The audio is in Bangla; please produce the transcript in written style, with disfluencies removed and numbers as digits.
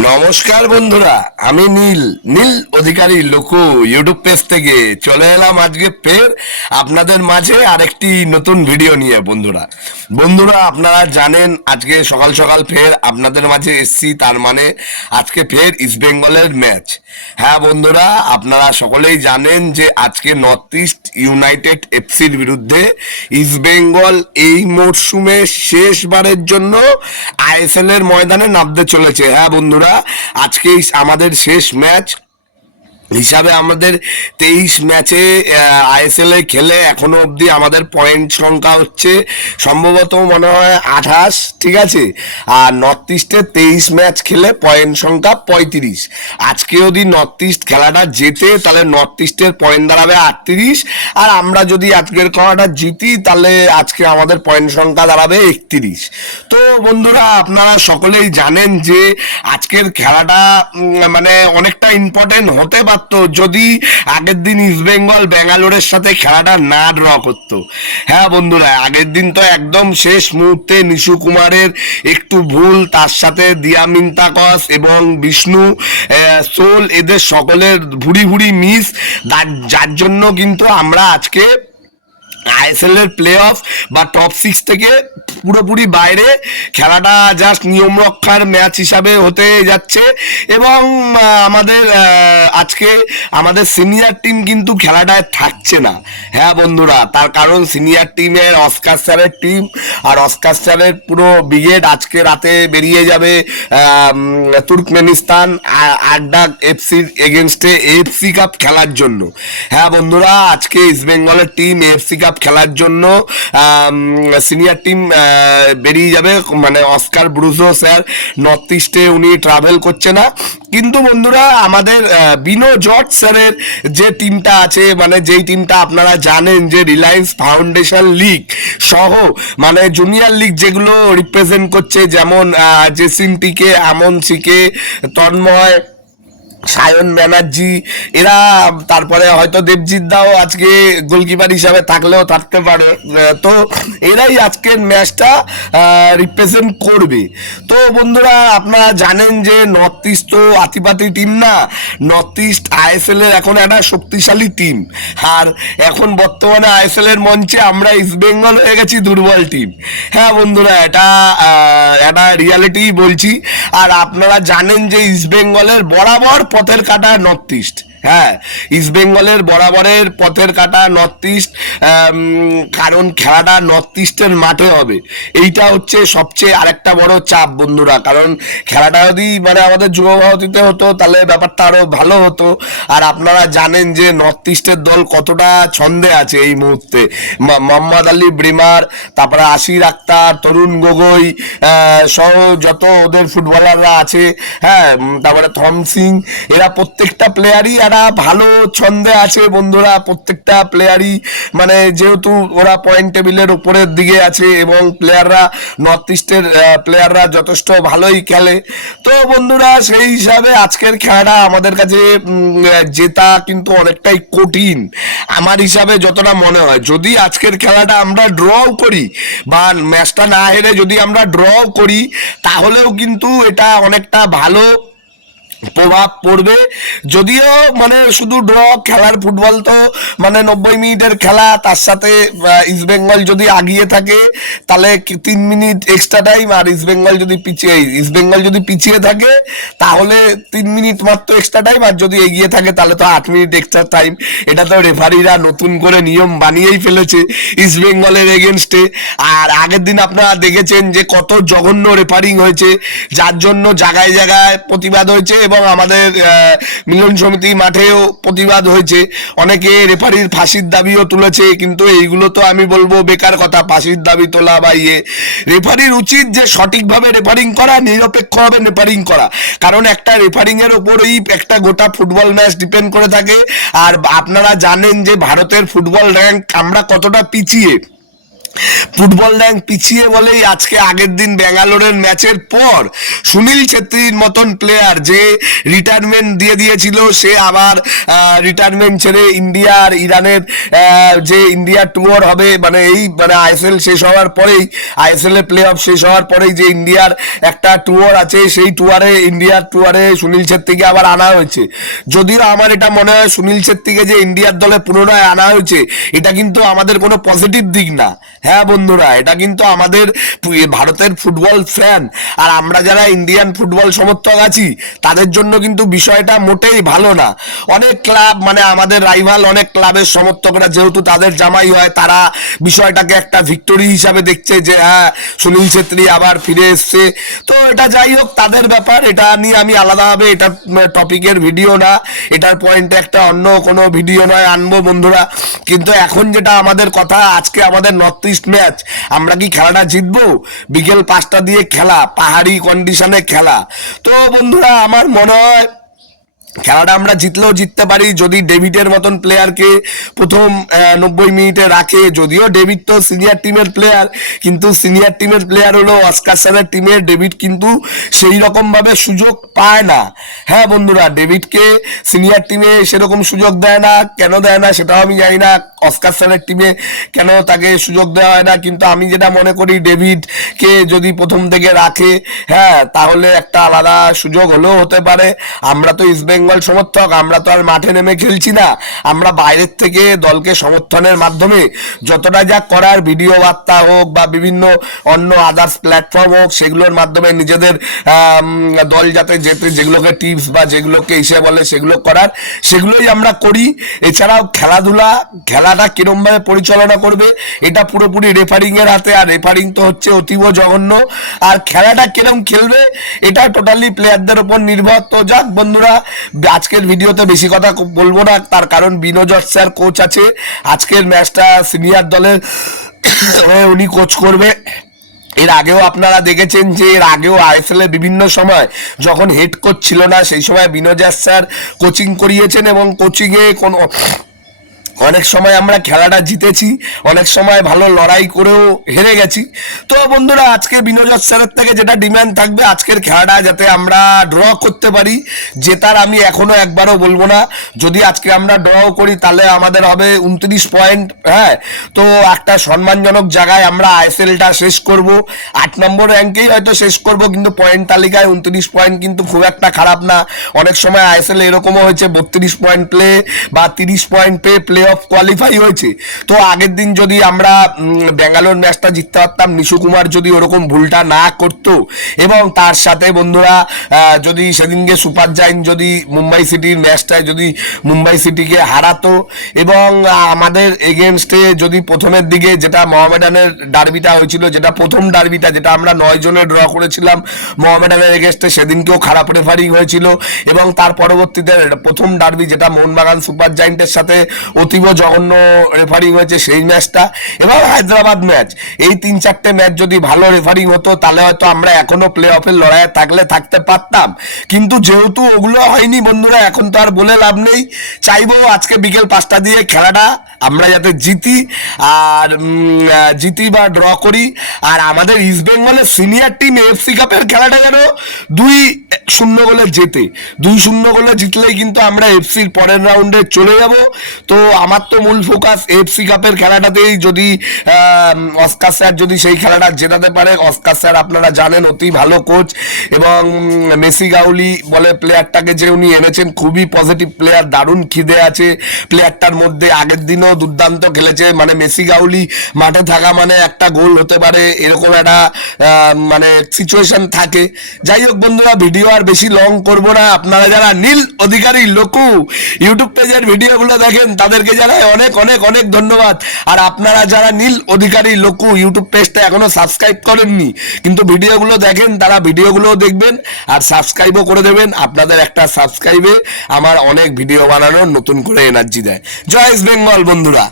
নমস্কার বন্ধুরা, আমি নীল নীল অধিকারী লোকো ইউটিউব পেজ থেকে চলে এলাম আজকে ফের আপনাদের মাঝে আরেকটি নতুন ভিডিও নিয়ে। বন্ধুরা বন্ধুরা আপনারা জানেন আজকে সকাল সকাল ফের আপনাদের মাঝে এসছি, তার মানে আজকে ফের ইস্ট বেঙ্গলের ম্যাচ। হ্যাঁ বন্ধুরা, আপনারা সকলেই জানেন যে আজকে নর্থ ইস্ট ইউনাইটেড এফসির বিরুদ্ধে ইস্ট বেঙ্গল এই মরশুমে শেষবারের জন্য আইএসএল এর ময়দানে নামতে চলেছে। হ্যাঁ বন্ধুরা, আজকে আমাদের শেষ ম্যাচ হিসাবে আমাদের 23 ম্যাচে আইএসএল এ খেলে এখনো অবধি আমাদের পয়েন্ট সংখ্যা হচ্ছে সম্ভবত মনে হয় 28, ঠিক আছে। আর নর্থ ইস্টের 23 ম্যাচ খেলে পয়েন্ট সংখ্যা 35। আজকে যদি নর্থ ইস্ট খেলাটা জেতে তাহলে নর্থ ইস্টের পয়েন্ট দাঁড়াবে 38, আর আমরা যদি আজকের খেলাটা জিতি তাহলে আজকে আমাদের পয়েন্ট সংখ্যা দাঁড়াবে 31। তো বন্ধুরা আপনারা সকলেই জানেন যে আজকের খেলাটা মানে অনেকটা ইম্পর্টেন্ট হতে পারত যদি আগের দিন ইস্ট বেঙ্গল ব্যাঙ্গালোরের সাথে খেলাটা না ড্র করতো। হ্যাঁ বন্ধুরা, আগের দিন তো একদম শেষ মুহূর্তে নিশু কুমারের একটু ভুল, তার সাথে দিয়ামিন তাকস এবং বিষ্ণু সোল এদের সকলের ভুড়ি ভুড়ি মিস, যার জন্য কিন্তু আমরা আজকে আইএসএল এর প্লে অফ বা টপ 6 থেকে পুরোপুরি বাইরে। খেলাটা জাস্ট নিয়ম রক্ষার ম্যাচ হিসাবে হতে যাচ্ছে এবং আমাদের আজকে আমাদের সিনিয়র টিম কিন্তু খেলাটায় থাকছে না। হ্যাঁ বন্ধুরা, তার কারণ সিনিয়র টিমের অস্কার স্যারের টিম আর অস্কার স্যারের পুরো ব্রিগেড আজকে রাতে বেরিয়ে যাবে তুর্কমেনিস্তান আড্ডা এফসির এগেনস্টে এএফসি কাপ খেলার জন্য। হ্যাঁ বন্ধুরা, আজকে ইস্ট বেঙ্গলের টিম এএফসি কাপ খেলার জন্য সিনিয়র টিম বেরিয়ে যাবে। মানে অস্কার ব্রুজো স্যার নর্থ ইস্টে উনি ট্রাভেল করছে না, কিন্তু বন্ধুরা আমাদের বিনো জর্জ স্যারের যে টিমটা আছে, মানে যেই টিমটা আপনারা জানেন যে রিলায়েন্স ফাউন্ডেশন লিগ সহ মানে জুনিয়র লিগ যেগুলো রিপ্রেজেন্ট করছে, যেমন জেসিন টিকে, আমন সিকে, তন্ময়, সায়ন ব্যানার্জি, এরা, তারপরে হয়তো দেবজিৎ দাও আজকে গোলকিপার হিসাবে থাকলেও থাকতে পারে। তো এরাই আজকের ম্যাচটা রিপ্রেজেন্ট করবে। তো বন্ধুরা আপনারা জানেন যে নর্থ ইস্ট তো আতিপাতি টিম না, নর্থ ইস্ট আইএসএল এর এখন একটা শক্তিশালী টিম, আর এখন বর্তমানে আইএসএল এর মঞ্চে আমরা ইস্ট বেঙ্গল হয়ে গেছি দুর্বল টিম। হ্যাঁ বন্ধুরা, এটা একটা রিয়ালিটি বলছি। আর আপনারা জানেন যে ইস্ট বেঙ্গলের বরাবর পথের কাটা নর্থ ইস্ট। হ্যাঁ, ইস্ট বেঙ্গলের বরাবরের পথের কাটা নর্থ ইস্ট, কারণ খেলাটা নর্থ ইস্টের মাঠে হবে। এইটা হচ্ছে সবচেয়ে আরেকটা বড় চাপ বন্ধুরা, কারণ খেলাটা যদি মানে আমাদের যুব ভারতীতে হতো তাহলে ব্যাপারটা আরো ভালো হতো। আর আপনারা জানেন যে নর্থ ইস্টের দল কতটা ছন্দে আছে এই মুহূর্তে। মোহাম্মদ আলী ব্রিমার, তারপরে আশির আক্তার, তরুণ গগৈ সহ যত ওদের ফুটবলাররা আছে, হ্যাঁ, তারপরে থম সিং, এরা প্রত্যেকটা প্লেয়ারই এরা ভালো ছন্দে আছে বন্ধুরা। প্রত্যেকটা প্লেয়ারই মানে যেহেতু ওরা পয়েন্ট টেবিলের উপরের দিকে আছে এবং প্লেয়াররা নর্থ ইস্টের প্লেয়াররা যথেষ্ট ভালোই খেলে। তো বন্ধুরা সেই হিসাবে আজকের খেলাটা আমাদের কাছে জেতা কিন্তু অনেকটাই কঠিন আমার হিসাবে যতটা মনে হয়। যদি আজকের খেলাটা আমরা ড্র করি বা ম্যাচটা না হেরে যদি আমরা ড্র করি তাহলেও কিন্তু এটা অনেকটা ভালো প্রভাব পড়বে। যদিও মানে শুধু ড্র, খেলার ফুটবল তো মানে 90 মিনিটের খেলা, তার সাথে ইস্ট বেঙ্গল যদি আগিয়ে থাকে তাহলে 3 মিনিট এক্সট্রা টাইম, আর ইস্ট বেঙ্গল যদি পিছিয়ে থাকে তাহলে 3 মিনিট মাত্র এক্সট্রা টাইম, আর যদি এগিয়ে থাকে তাহলে তো 8 মিনিট এক্সট্রা টাইম। এটা তো রেফারিরা নতুন করে নিয়ম বানিয়েই ফেলেছে ইস্ট বেঙ্গলের এগেনস্টে। আর আগের দিন আপনারা দেখেছেন যে কত জঘন্য রেফারিং হয়েছে, যার জন্য জায়গায় জায়গায় প্রতিবাদ হয়েছে এবং আমাদের মিলন সমিতি মাঠেও প্রতিবাদ হয়েছে। অনেকে রেফারির ফাঁসির দাবিও তুলেছে, কিন্তু এইগুলো তো আমি বলবো বেকার কথা, ফাঁসির দাবি তোলা বা রেফারির উচিত যে সঠিকভাবে রেফারিং করা, নিরপেক্ষভাবে রেফারিং করা, কারণ একটা রেফারিং এর উপরেই একটা গোটা ফুটবল ম্যাচ ডিপেন্ড করে থাকে। আর আপনারা জানেন যে ভারতের ফুটবল র্যাঙ্ক আমরা কতটা পিছিয়ে। ফুটবল র্যাঙ্ক পিছিয়ে বলেই আজকে আগের দিন ব্যাঙ্গালোরের ম্যাচের পর সুনীল ছেত্রীর মতন প্লেয়ার যে রিটায়ারমেন্ট দিয়ে দিয়েছিল, সে আবার রিটায়ারমেন্ট ছেড়ে ইন্ডিয়া আর ইরানের যে ইন্ডিয়া ট্যুর হবে, মানে আইএসএল শেষ হওয়ার পরেই, আইএসএল এর প্লে অফ শেষ হওয়ার পরেই যে ইন্ডিয়ার একটা ট্যুর আছে, সেই ইন্ডিয়ার ট্যুরে সুনীল ছেত্রীকে আবার আনা হয়েছে। যদিও আমার এটা মনে হয় সুনীল ছেত্রীকে যে ইন্ডিয়ার দলে পুনরায় আনা হয়েছে, এটা কিন্তু আমাদের কোনো পজিটিভ দিক না। হ্যাঁ বন্ধুরা, এটা কিন্তু আমাদের ভারতের ফুটবল ফ্যান আর আমরা যারা ইন্ডিয়ান ফুটবল সমর্থক আছি তাদের জন্য কিন্তু বিষয়টা মোটেই ভালো না। অনেক ক্লাব, মানে আমাদের রাইভাল অনেক ক্লাবের সমর্থকরা যেহেতু তাদের জামাই হয়, তারা বিষয়টাকে একটা ভিক্টোরি হিসাবে দেখছে যে হ্যাঁ সুনীল ছেত্রী আবার ফিরে এসছে। তো এটা যাই হোক, তাদের ব্যাপার, এটা নিয়ে আমি আলাদাভাবে এটা টপিকের ভিডিও না, এটার পয়েন্টে একটা অন্য কোনো ভিডিও নয় আনবো বন্ধুরা। কিন্তু এখন যেটা আমাদের কথা, আজকে আমাদের নর্থ ইস্ট ম্যাচ, আমরা কি খেলাটা জিতবো? বিকেল 5টা দিয়ে খেলা, পাহাড়ি কন্ডিশনে খেলা। তো বন্ধুরা আমার মনে হয় খেলাটা আমরা জিতলেও জিততে পারি যদি ডেভিডের মতন প্লেয়ারকে প্রথম 90 মিনিটে রাখে। যদিও ডেভিড তো সিনিয়র টিমের প্লেয়ার, কিন্তু সিনিয়র টিমের প্লেয়ার হলো অস্কার স্যারের টিমের ডেভিড কিন্তু সেই রকম ভাবে সুযোগ পায় না। হ্যাঁ বন্ধুরা, ডেভিডকে সিনিয়র টিমে সেরকম সুযোগ দেয় না, কেন দেয় না সেটাও আমি জানি না, অস্কার স্যারের টিমে কেন তাকে সুযোগ দেওয়া হয় না। কিন্তু আমি যেটা মনে করি ডেভিডকে যদি প্রথম থেকে রাখে, হ্যাঁ তাহলে একটা আলাদা সুযোগ হলেও হতে পারে। আমরা তো ইস্ট বেঙ্গল সমর্থক, আমরা তো আর মাঠে নেমে খেলছি না, আমরা বাইরের থেকে দলকে সমর্থনের মাধ্যমে যতটা যা করার, ভিডিও বার্তা হোক বা বিভিন্ন অন্য আদার্স প্ল্যাটফর্ম হোক, সেগুলোর মাধ্যমে নিজেদের দল যাতে যেতে, যেগুলোকে টিপস বা যেগুলোকে ইসে বলে সেগুলো করার, সেগুলোই আমরা করি। এছাড়াও খেলাটা কিরম ভাবে পরিচালনা করবে এটা পুরোপুরি রেফারিং এর হাতে, আর রেফারিং তো হচ্ছে অতীব জঘন্য। আর খেলাটা কিরম খেলবে এটা টোটালি প্লেয়ারদের উপর নির্ভর। তো যাক বন্ধুরা, আজকের ভিডিওতে বেশি কথা বলবো না, তার কারণ বিনোজট স্যার কোচ আছে, আজকের ম্যাচটা সিনিয়র দলের উনি কোচ করবে। এর আগেও আপনারা দেখেছেন যে এর আগেও আইএসএল এর বিভিন্ন সময় যখন হেড কোচ ছিল না, সেই সময় বিনোজট স্যার কোচিং করিয়েছেন এবং কোচিংয়ে কোনো অনেক সময় আমরা খেলাটা জিতেছি, অনেক সময় ভালো লড়াই করেও হেরে গেছি। তো বন্ধুরা আজকে বিনোজট স্যারের থেকে যেটা ডিমান্ড থাকবে, আজকের খেলাটা যাতে আমরা ড্র করতে পারি। জেতার আমি এখনো একবারও বলবো না, যদি আজকে আমরা ড্র করি তাহলে আমাদের হবে 29 পয়েন্ট। হ্যাঁ, তো একটা সম্মানজনক জায়গায় আমরা আইএসএলটা শেষ করব, 8 নম্বর র্যাঙ্কেই হয়তো শেষ করব, কিন্তু পয়েন্ট তালিকায় 29 পয়েন্ট কিন্তু খুব একটা খারাপ না। অনেক সময় আইএসএল এরকমও হয়েছে 32 পয়েন্ট প্লে বা 30 পয়েন্ট প্লে অফ কোয়ালিফাই হয়েছে। তো আগের দিন যদি আমরা ব্যাঙ্গালোর ম্যাচটা জিততে পারতাম, নিশু কুমার যদি ওরকম ভুলটা না করতো, এবং তার সাথে বন্ধুরা যদি সেদিনকে সুপার জায়েন্ট যদি মুম্বাই সিটির ম্যাচটায় যদি মুম্বাই সিটিকে হারাতো, এবং আমাদের এগেনস্টে যদি প্রথমের দিকে যেটা মোহামেডানের ডার্বিটা হয়েছিল, যেটা প্রথম ডার্বিটা, যেটা আমরা 9 জনে ড্র করেছিলাম মোহামেডানের এগেনস্টে, সেদিনকেও খারাপ রেফারিং হয়েছিল। এবং তার পরবর্তীতে প্রথম ডার্বি যেটা মোহনবাগান সুপার জায়েন্টের সাথে অতীব জঘন্য রেফারিং হয়েছে সেই ম্যাচটা, এবং হায়দ্রাবাদ ম্যাচ, এই 3-4টে ম্যাচ যদি ভালো রেফারিং হতো তাহলে হয়তো আমরা এখনো প্লে অফের লড়াইয়ে থাকতে পারতাম। কিন্তু যেহেতু ওগুলো হয়নি বন্ধুরা, এখন তো আর বলে লাভ নেই। চাইবো আজকে বিকেল 5টা দিয়ে খেলাটা আমরা যাতে জিতি বা ড্র করি। আর আমাদের ইস্ট বেঙ্গলের সিনিয়র টিম এএফসি কাপের খেলাটা যেন 2-0 গোলে জেতে, 2-0 গোলে জিতলেই কিন্তু আমরা এফসির পরের রাউন্ডে চলে যাব। তো আমার তো মূল ফোকাস এফসি কাপের খেলাটাতেই, যদি অস্কার স্যার যদি সেই খেলাটা জেতাতে পারে। অস্কার স্যার আপনারা জানেন অতি ভালো কোচ, এবং মেসি গাউলি বলে প্লেয়ারটাকে যে উনি এনেছেন, খুবই পজিটিভ প্লেয়ার, দারুণ খিদে আছে প্লেয়ারটার মধ্যে, আগের দিনও দুর্দান্ত খেলেছে। মানে মেসি গাউলি মাঠে থাকা মানে একটা গোল হতে পারে, এরকম একটা মানে সিচুয়েশন থাকে। যাই হোক বন্ধুরা, ভিডিও আর বেশি লং করবো না। আপনারা যারা নীল অধিকারী লোকু ইউটিউব পেজের ভিডিওগুলো দেখেন তাদেরকে জানাই অনেক অনেক অনেক ধন্যবাদ। আর আপনারা যারা নীল অধিকারী লোকু ইউটিউব পেজটা এখনো সাবস্ক্রাইব করেননি কিন্তু ভিডিওগুলো দেখেন, তারা ভিডিওগুলোও দেখবেন আর সাবস্ক্রাইবও করে দেবেন। আপনাদের একটা সাবস্ক্রাইবে আমার অনেক ভিডিও বানানোর নতুন করে এনার্জি দেয়। জয় ইস্ট বেঙ্গল বন্ধুরা।